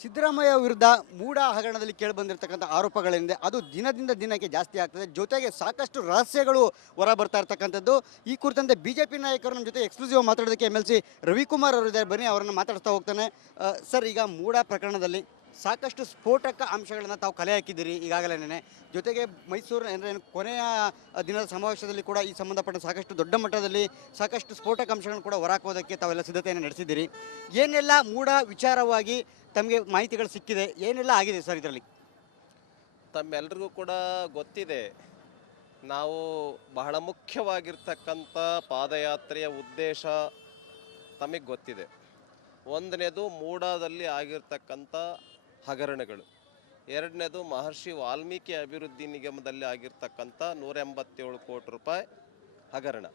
ಸಿದ್ದರಾಮಯ್ಯ ವಿರುದ್ಧ ಮೂಡ ಹಗರಣದಲ್ಲಿ ಕೇಳಿಬಂದಿರತಕ್ಕಂಥ ಆರೋಪಗಳಿಂದ ಅದು ದಿನದಿಂದ ದಿನಕ್ಕೆ ಜಾಸ್ತಿ ಆಗ್ತದೆ. ಜೊತೆಗೆ ಸಾಕಷ್ಟು ರಹಸ್ಯಗಳು ಹೊರ ಬರ್ತಾ ಇರ್ತಕ್ಕಂಥದ್ದು. ಈ ಕುರಿತಂತೆ ಬಿಜೆಪಿ ನಾಯಕರು ನಮ್ಮ ಜೊತೆ ಎಕ್ಸ್ಕ್ಲೂಸಿವ್ ಮಾತಾಡೋದಕ್ಕೆ MLC ರವಿಕುಮಾರ್ ಅವರು ಇದ್ದಾರೆ. ಬನ್ನಿ ಅವರನ್ನು ಮಾತಾಡ್ತಾ ಹೋಗ್ತಾನೆ. ಸರ್, ಈಗ ಮೂಡ ಪ್ರಕರಣದಲ್ಲಿ ಸಾಕಷ್ಟು ಸ್ಫೋಟಕ ಅಂಶಗಳನ್ನು ತಾವು ಕಲೆ ಹಾಕಿದ್ದೀರಿ ಈಗಾಗಲೇ. ಜೊತೆಗೆ ಮೈಸೂರು ಅಂದರೆ ಕೊನೆಯ ದಿನದ ಸಮಾವೇಶದಲ್ಲಿ ಕೂಡ ಈ ಸಂಬಂಧಪಟ್ಟ ಸಾಕಷ್ಟು ದೊಡ್ಡ ಮಟ್ಟದಲ್ಲಿ ಸಾಕಷ್ಟು ಸ್ಫೋಟಕ ಅಂಶಗಳನ್ನು ಕೂಡ ಹೊರಹಾಕೋದಕ್ಕೆ ತಾವೆಲ್ಲ ಸಿದ್ಧತೆಯನ್ನು ನಡೆಸಿದ್ದೀರಿ. ಏನೆಲ್ಲ ಮೂಡ ವಿಚಾರವಾಗಿ ತಮಗೆ ಮಾಹಿತಿಗಳು ಸಿಕ್ಕಿದೆ, ಏನೆಲ್ಲ ಆಗಿದೆ ಸರ್ ಇದರಲ್ಲಿ? ತಮ್ಮೆಲ್ರಿಗೂ ಕೂಡ ಗೊತ್ತಿದೆ, ನಾವು ಬಹಳ ಮುಖ್ಯವಾಗಿರ್ತಕ್ಕಂಥ ಪಾದಯಾತ್ರೆಯ ಉದ್ದೇಶ ತಮಗೆ ಗೊತ್ತಿದೆ. ಒಂದನೇದು ಮೂಡಾದಲ್ಲಿ ಆಗಿರ್ತಕ್ಕಂಥ ಹಗರಣಗಳು, ಎರಡನೇದು ಮಹರ್ಷಿ ವಾಲ್ಮೀಕಿ ಅಭಿವೃದ್ಧಿ ನಿಗಮದಲ್ಲಿ ಆಗಿರ್ತಕ್ಕಂಥ 187 ಕೋಟಿ ರೂಪಾಯಿ ಹಗರಣ.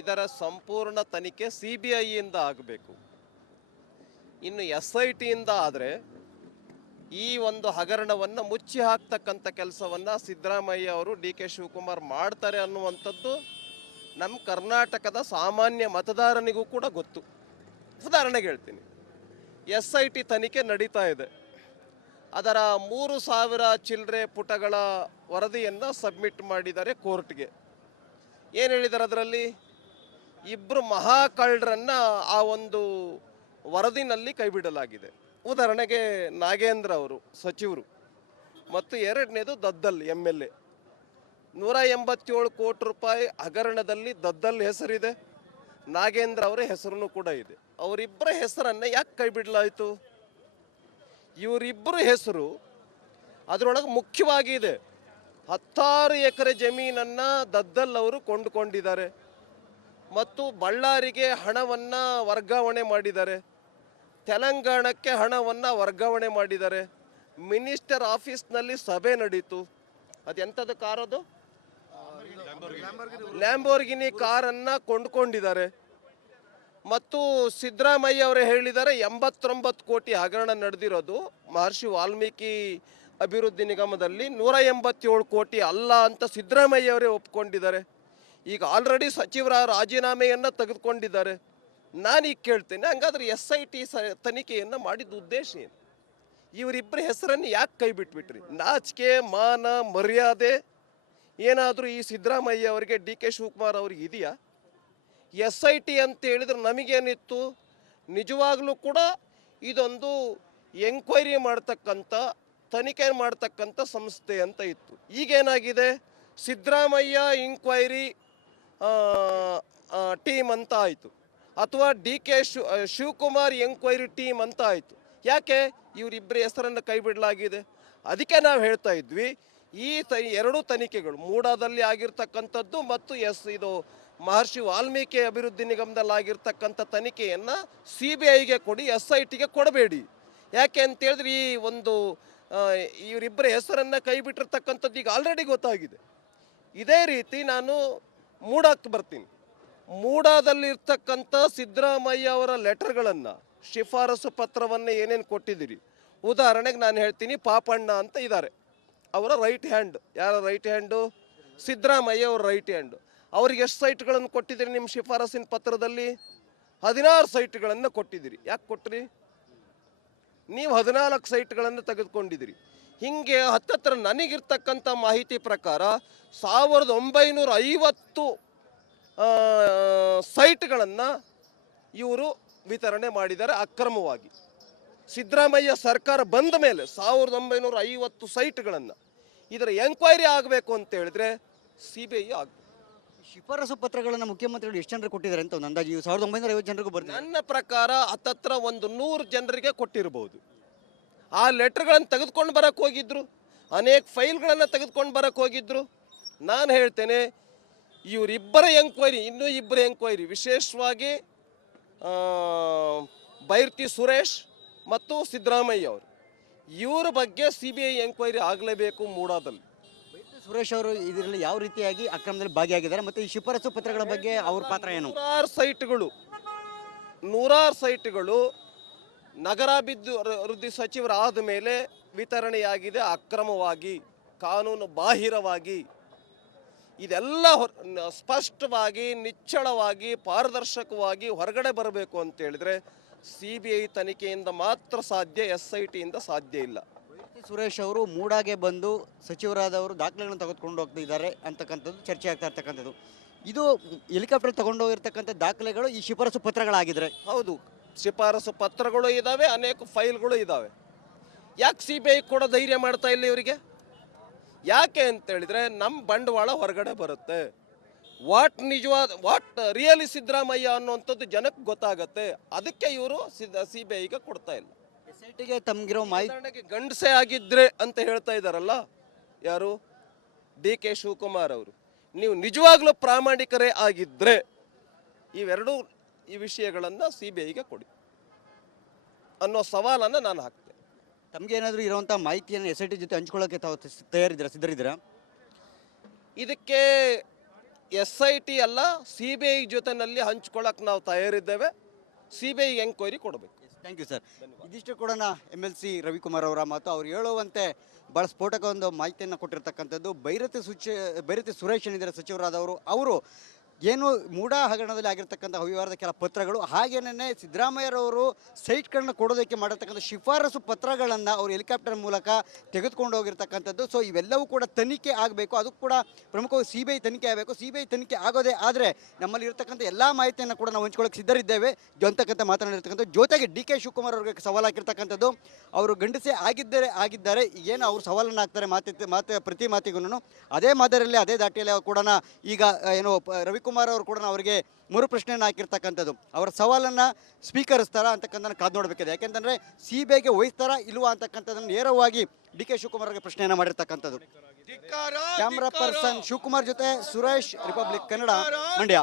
ಇದರ ಸಂಪೂರ್ಣ ತನಿಖೆ CBIಯಿಂದ ಆಗಬೇಕು. ಇನ್ನು SITಯಿಂದ ಆದರೆ ಈ ಒಂದು ಹಗರಣವನ್ನು ಮುಚ್ಚಿ ಹಾಕ್ತಕ್ಕಂಥ ಕೆಲಸವನ್ನು ಸಿದ್ದರಾಮಯ್ಯ ಅವರು DK ಶಿವಕುಮಾರ್ ಮಾಡ್ತಾರೆ ಅನ್ನುವಂಥದ್ದು ನಮ್ಮ ಕರ್ನಾಟಕದ ಸಾಮಾನ್ಯ ಮತದಾರನಿಗೂ ಕೂಡ ಗೊತ್ತು. ಉದಾಹರಣೆಗೆ ಹೇಳ್ತೀನಿ, SIT ತನಿಖೆ ನಡೀತಾ ಇದೆ. ಅದರ 3000 ಚಿಲ್ಲರೆ ಪುಟಗಳ ವರದಿಯನ್ನು ಸಬ್ಮಿಟ್ ಮಾಡಿದ್ದಾರೆ ಕೋರ್ಟ್ಗೆ. ಏನು ಹೇಳಿದ್ದಾರೆ ಅದರಲ್ಲಿ? ಇಬ್ಬರು ಮಹಾಕಳ್ಳರನ್ನು ಆ ಒಂದು ವರದಿನಲ್ಲಿ ಕೈಬಿಡಲಾಗಿದೆ. ಉದಾಹರಣೆಗೆ ನಾಗೇಂದ್ರ ಅವರು ಸಚಿವರು, ಮತ್ತು ಎರಡನೇದು ದದ್ದಲ್ MLA. 187 ಕೋಟಿ ರೂಪಾಯಿ ಹಗರಣದಲ್ಲಿ ದದ್ದಲ್ ಹೆಸರಿದೆ, ನಾಗೇಂದ್ರ ಅವರ ಹೆಸರು ಕೂಡ ಇದೆ. ಅವರಿಬ್ಬರ ಹೆಸರನ್ನು ಯಾಕೆ ಕೈ ಬಿಡಲಾಯಿತು? ಇವರಿಬ್ಬರ ಹೆಸರು ಅದರೊಳಗೆ ಮುಖ್ಯವಾಗಿ ಇದೆ. 16 ಎಕರೆ ಜಮೀನನ್ನು ದದ್ದಲ್ ಅವರು ಕೊಂಡುಕೊಂಡಿದ್ದಾರೆ ಮತ್ತು ಬಳ್ಳಾರಿಗೆ ಹಣವನ್ನು ವರ್ಗಾವಣೆ ಮಾಡಿದ್ದಾರೆ, ತೆಲಂಗಾಣಕ್ಕೆ ಹಣವನ್ನು ವರ್ಗಾವಣೆ ಮಾಡಿದ್ದಾರೆ. ಮಿನಿಸ್ಟರ್ ಆಫೀಸ್ನಲ್ಲಿ ಸಭೆ ನಡೀತು. ಅದೆಂಥದ್ದು ಕಾರದು? ಲ್ಯಾಂಬೋರ್ಗಿನಿ ಕಾರನ್ನು ಕೊಂಡುಕೊಂಡಿದ್ದಾರೆ. ಮತ್ತು ಸಿದ್ದರಾಮಯ್ಯ ಅವರೇ ಹೇಳಿದ್ದಾರೆ 89 ಕೋಟಿ ಹಗರಣ ನಡೆದಿರೋದು ಮಹರ್ಷಿ ವಾಲ್ಮೀಕಿ ಅಭಿವೃದ್ಧಿ ನಿಗಮದಲ್ಲಿ, 187 ಕೋಟಿ ಅಲ್ಲ ಅಂತ ಸಿದ್ದರಾಮಯ್ಯ ಅವರೇ ಒಪ್ಕೊಂಡಿದ್ದಾರೆ. ಈಗ ಆಲ್ರೆಡಿ ಸಚಿವರ ರಾಜೀನಾಮೆಯನ್ನು ತೆಗೆದುಕೊಂಡಿದ್ದಾರೆ. ನಾನೀಗ ಕೇಳ್ತೇನೆ, ಹಂಗಾದ್ರೆ SIT ತನಿಖೆಯನ್ನು ಮಾಡಿದ ಉದ್ದೇಶ ಏನು? ಇವರಿಬ್ಬರ ಹೆಸರನ್ನು ಯಾಕೆ ಕೈ ಬಿಟ್ಬಿಟ್ರಿ? ನಾಚಿಕೆ ಮಾನ ಮರ್ಯಾದೆ ಏನಾದರೂ ಈ ಸಿದ್ದರಾಮಯ್ಯ ಅವರಿಗೆ DK ಶಿವಕುಮಾರ್ ಅವ್ರಿಗೆ ಇದೆಯಾ? SIT ಅಂತ ಹೇಳಿದ್ರೆ ನಮಗೇನಿತ್ತು? ನಿಜವಾಗ್ಲೂ ಕೂಡ ಇದೊಂದು ಎಂಕ್ವೈರಿ ಮಾಡ್ತಕ್ಕಂಥ, ತನಿಖೆ ಮಾಡ್ತಕ್ಕಂಥ ಸಂಸ್ಥೆ ಅಂತ ಇತ್ತು. ಈಗೇನಾಗಿದೆ? ಸಿದ್ದರಾಮಯ್ಯ ಇಂಕ್ವೈರಿ ಟೀಮ್ ಅಂತ ಆಯಿತು, ಅಥವಾ DK ಶಿವಕುಮಾರ್ ಎಂಕ್ವೈರಿ ಟೀಮ್ ಅಂತ ಆಯಿತು. ಯಾಕೆ? ಇವರಿಬ್ಬರ ಹೆಸರನ್ನು ಕೈ ಬಿಡಲಾಗಿದೆ. ಅದಕ್ಕೆ ನಾವು ಹೇಳ್ತಾ ಇದ್ವಿ, ಈ ಎರಡು ತನಿಖೆಗಳು, ಮೂಡಾದಲ್ಲಿ ಆಗಿರ್ತಕ್ಕಂಥದ್ದು ಮತ್ತು ಇದು ಮಹರ್ಷಿ ವಾಲ್ಮೀಕಿ ಅಭಿವೃದ್ಧಿ ನಿಗಮದಲ್ಲಿ ಆಗಿರ್ತಕ್ಕಂಥ ತನಿಖೆಯನ್ನು CBIಗೆ ಕೊಡಿ, SITಗೆ ಕೊಡಬೇಡಿ. ಯಾಕೆ ಅಂತೇಳಿದ್ರೆ ಈ ಒಂದು ಇವರಿಬ್ಬರ ಹೆಸರನ್ನು ಕೈ ಬಿಟ್ಟಿರ್ತಕ್ಕಂಥದ್ದು ಈಗ ಆಲ್ರೆಡಿ ಗೊತ್ತಾಗಿದೆ. ಇದೇ ರೀತಿ ನಾನು ಮೂಡಕ್ಕೆ ಬರ್ತೀನಿ. ಮೂಡಾದಲ್ಲಿರ್ತಕ್ಕಂಥ ಸಿದ್ದರಾಮಯ್ಯ ಅವರ ಲೆಟರ್ಗಳನ್ನು, ಶಿಫಾರಸು ಪತ್ರವನ್ನು ಏನೇನು ಕೊಟ್ಟಿದ್ದೀರಿ, ಉದಾಹರಣೆಗೆ ನಾನು ಹೇಳ್ತೀನಿ, ಪಾಪಣ್ಣ ಅಂತ ಇದ್ದಾರೆ, ಅವರ ರೈಟ್ ಹ್ಯಾಂಡ್. ಯಾರ ರೈಟ್ ಹ್ಯಾಂಡು? ಸಿದ್ದರಾಮಯ್ಯ ಅವರ ರೈಟ್ ಹ್ಯಾಂಡು. ಅವ್ರಿಗೆ ಎಷ್ಟು ಸೈಟ್ಗಳನ್ನು ಕೊಟ್ಟಿದ್ದೀರಿ ನಿಮ್ಮ ಶಿಫಾರಸಿನ ಪತ್ರದಲ್ಲಿ? 16 ಸೈಟ್ಗಳನ್ನು ಕೊಟ್ಟಿದ್ದೀರಿ. ಯಾಕೆ ಕೊಟ್ಟ್ರಿ? ನೀವು 14 ಸೈಟ್ಗಳನ್ನು ತೆಗೆದುಕೊಂಡಿದ್ದೀರಿ. ಹೀಗೆ ಹತ್ತತ್ರ ನನಗಿರ್ತಕ್ಕಂಥ ಮಾಹಿತಿ ಪ್ರಕಾರ 1950 ಸೈಟ್ಗಳನ್ನು ಇವರು ವಿತರಣೆ ಮಾಡಿದ್ದಾರೆ ಅಕ್ರಮವಾಗಿ. ಸಿದ್ದರಾಮಯ್ಯ ಸರ್ಕಾರ ಬಂದ ಮೇಲೆ 1950 ಸೈಟ್ಗಳನ್ನು, ಇದರ ಎಂಕ್ವೈರಿ ಆಗಬೇಕು ಅಂತ ಹೇಳಿದ್ರೆ CBI ಆಗಬೇಕು. ಶಿಫಾರಸು ಪತ್ರಗಳನ್ನು ಮುಖ್ಯಮಂತ್ರಿಗಳು ಎಷ್ಟು ಜನರು ಕೊಟ್ಟಿದ್ದಾರೆ ಅಂತ ಒಂದು ಅಂದಾಜು? 1950 ಜನರಿಗೂ ಬರ್ತದೆ. ನನ್ನ ಪ್ರಕಾರ ಹತ್ತತ್ರ ಒಂದು 100 ಜನರಿಗೆ ಕೊಟ್ಟಿರಬಹುದು. ಆ ಲೆಟರ್ಗಳನ್ನು ತೆಗೆದುಕೊಂಡು ಬರಕ್ಕೆ ಹೋಗಿದ್ರು, ಅನೇಕ ಫೈಲ್ಗಳನ್ನು ತೆಗೆದುಕೊಂಡು ಬರಕ್ಕೆ ಹೋಗಿದ್ರು. ನಾನು ಹೇಳ್ತೇನೆ, ಇವರಿಬ್ಬರ ಎಂಕ್ವೈರಿ, ಇನ್ನೂ ಇಬ್ಬರ ಎಂಕ್ವೈರಿ, ವಿಶೇಷವಾಗಿ ಬೈರ್ತಿ ಸುರೇಶ್ ಮತ್ತು ಸಿದ್ದರಾಮಯ್ಯ ಅವರು, ಇವರ ಬಗ್ಗೆ CBI ಎಂಕ್ವೈರಿ ಆಗಲೇಬೇಕು ಮೂಡಾದಲ್ಲಿ. ಸುರೇಶ್ ಅವರು ಇದರಲ್ಲಿ ಯಾವ ರೀತಿಯಾಗಿ ಅಕ್ರಮದಲ್ಲಿ ಭಾಗಿಯಾಗಿದ್ದಾರೆ ಮತ್ತು ಈ ಶಿಫಾರಸು ಪತ್ರಗಳ ಬಗ್ಗೆ ಅವ್ರ ಪಾತ್ರ ಏನು? 100 ಸೈಟ್ಗಳು ನಗರಾಭಿವೃದ್ಧಿ ಸಚಿವರಾದ ಮೇಲೆ ವಿತರಣೆಯಾಗಿದೆ ಅಕ್ರಮವಾಗಿ, ಕಾನೂನು ಬಾಹಿರವಾಗಿ. ಇದೆಲ್ಲ ಸ್ಪಷ್ಟವಾಗಿ, ನಿಚ್ಚಳವಾಗಿ, ಪಾರದರ್ಶಕವಾಗಿ ಹೊರಗಡೆ ಬರಬೇಕು ಅಂತ ಹೇಳಿದ್ರೆ CBI ತನಿಖೆಯಿಂದ ಮಾತ್ರ ಸಾಧ್ಯ, SIT ಇಂದ ಸಾಧ್ಯ ಇಲ್ಲ. ಸುರೇಶ್ ಅವರು ಮೂಡಾಗೆ ಬಂದು ಸಚಿವರಾದವರು ದಾಖಲೆಗಳನ್ನು ತೆಗೆದುಕೊಂಡು ಹೋಗ್ತಿದ್ದಾರೆ ಅಂತಕ್ಕಂಥದ್ದು ಚರ್ಚೆ ಆಗ್ತಾ ಇರ್ತಕ್ಕಂಥದ್ದು. ಇದು ಹೆಲಿಕಾಪ್ಟರ್ ತಗೊಂಡು ಹೋಗಿರ್ತಕ್ಕಂಥ ದಾಖಲೆಗಳು ಈ ಶಿಫಾರಸು ಪತ್ರಗಳಾಗಿದ್ರೆ ಹೌದು, ಶಿಫಾರಸು ಪತ್ರಗಳು ಇದ್ದಾವೆ, ಅನೇಕ ಫೈಲ್ಗಳು ಇದ್ದಾವೆ. ಯಾಕೆ CBI ಕೊಡೋ ಧೈರ್ಯ ಮಾಡ್ತಾ ಇಲ್ಲ ಇವರಿಗೆ? ಯಾಕೆ ಅಂತ ಹೇಳಿದ್ರೆ ನಮ್ಮ ಬಂಡವಾಳ ಹೊರಗಡೆ ಬರುತ್ತೆ. ವಾಟ್ ರಿಯಲಿ ಸಿದ್ದರಾಮಯ್ಯ ಅನ್ನುವಂಥದ್ದು ಜನಕ್ಕೆ ಗೊತ್ತಾಗತ್ತೆ. ಅದಕ್ಕೆ ಇವರು CBIಗೆ ಕೊಡ್ತಾ ಇಲ್ಲ. SITಗೆ ತಮಗಿರೋ ಮಾಹಿತಿ ಉದಾಹರಣೆಗೆ ಗಂಡಸೆ ಆಗಿದ್ರೆ ಅಂತ ಹೇಳ್ತಾ ಇದ್ದಾರಲ್ಲ ಯಾರು, DK ಶಿವಕುಮಾರ್ ಅವರು. ನೀವು ನಿಜವಾಗ್ಲೂ ಪ್ರಾಮಾಣಿಕರೇ ಆಗಿದ್ರೆ ಈ ವಿಷಯಗಳನ್ನು CBIಗೆ ಕೊಡಿ ಅನ್ನೋ ಸವಾಲನ್ನು ನಾನು ಹಾಕ್ತೇನೆ. ತಮಗೇನಾದರೂ ಇರುವಂಥ ಮಾಹಿತಿಯನ್ನು SIT ಜೊತೆ ಹಂಚ್ಕೊಳ್ಳೋಕ್ಕೆ ತಾವು ಸಿದ್ಧರಿದ್ದೀರಾ? ಇದಕ್ಕೆ SIT ಅಲ್ಲ, CBI ಜೊತೆನಲ್ಲಿ ಹಂಚ್ಕೊಳ್ಳೋಕೆ ನಾವು ತಯಾರಿದ್ದೇವೆ. CBI ಎಂಕ್ವೈರಿ ಕೊಡಬೇಕು. Thank you sir. ಇದಿಷ್ಟು ಕೂಡ MLC ರವಿಕುಮಾರ್ ಅವರ ಮಾತು. ಅವ್ರು ಹೇಳುವಂತೆ ಭಾಳ ಸ್ಫೋಟಕ ಒಂದು ಮಾಹಿತಿಯನ್ನು ಕೊಟ್ಟಿರ್ತಕ್ಕಂಥದ್ದು. ಬೈರತಿ ಸುರೇಶ್ ಏನಿದ್ದಾರೆ ಸಚಿವರಾದವರು, ಅವರು ಏನು ಮೂಡಾ ಹಗರಣದಲ್ಲಿ ಆಗಿರ್ತಕ್ಕಂಥ ಅವ್ಯವಹಾರದ ಕೆಲ ಪತ್ರಗಳು, ಹಾಗೇನೇ ಸಿದ್ದರಾಮಯ್ಯರವರು ಸೈಟ್ಗಳನ್ನ ಕೊಡೋದಕ್ಕೆ ಮಾಡಿರ್ತಕ್ಕಂಥ ಶಿಫಾರಸು ಪತ್ರಗಳನ್ನು ಅವರು ಹೆಲಿಕಾಪ್ಟರ್ ಮೂಲಕ ತೆಗೆದುಕೊಂಡು ಹೋಗಿರ್ತಕ್ಕಂಥದ್ದು. ಸೊ ಇವೆಲ್ಲವೂ ಕೂಡ ತನಿಖೆ ಆಗಬೇಕು. ಅದು ಕೂಡ ಪ್ರಮುಖವಾಗಿ CBI ತನಿಖೆ ಆಗಬೇಕು. CBI ತನಿಖೆ ಆಗೋದೇ ಆದರೆ ನಮ್ಮಲ್ಲಿ ಇರ್ತಕ್ಕಂಥ ಎಲ್ಲ ಮಾಹಿತಿಯನ್ನು ಕೂಡ ನಾವು ಹಂಚ್ಕೊಳ್ಳೋಕೆ ಸಿದ್ಧರಿದ್ದೇವೆ ಅಂತಕ್ಕಂಥ ಮಾತನಾಡಿರ್ತಕ್ಕಂಥ. ಜೊತೆಗೆ DK ಶಿವಕುಮಾರ್ ಅವ್ರಿಗೆ ಸವಾಲು ಹಾಕಿರ್ತಕ್ಕಂಥದ್ದು, ಅವರು ಗಂಡಸೇ ಆಗಿದ್ದಾರೆ ಏನು ಅವರು ಸವಾಲನ್ನು ಹಾಕ್ತಾರೆ ಪ್ರತಿ ಮಾತಿಗೂ ಅದೇ ಮಾದರಿಯಲ್ಲಿ ಅದೇ ದಾಟಿಯಲ್ಲಿ ಕೂಡ ಈಗ ಏನು ರವಿಕುಮಾರ್ ಅವರು ಕೂಡ ಅವರಿಗೆ ಮರು ಪ್ರಶ್ನೆಯನ್ನು ಹಾಕಿರ್ತಕ್ಕಂಥದ್ದು. ಅವರ ಸವಾಲನ್ನು ಸ್ವೀಕರಿಸ್ತಾರಾ ಅಂತಕ್ಕಂಥದ್ದು ಕಾದು ನೋಡಬೇಕಿದೆ. ಯಾಕೆಂತಂದರೆ CBIಗೆ ವಹಿಸ್ತಾರಾ ಇಲ್ವಾ ಅಂತಕ್ಕಂಥದ್ದನ್ನು ನೇರವಾಗಿ DK ಶಿವಕುಮಾರ್ ಅವರಿಗೆ ಪ್ರಶ್ನೆಯನ್ನು ಮಾಡಿರ್ತಕ್ಕಂಥದ್ದು. ಕ್ಯಾಮ್ರಾ ಪರ್ಸನ್ ಶಿವಕುಮಾರ್ ಜೊತೆ ಸುರೇಶ್, ರಿಪಬ್ಲಿಕ್ ಕನ್ನಡ, ಮಂಡ್ಯ.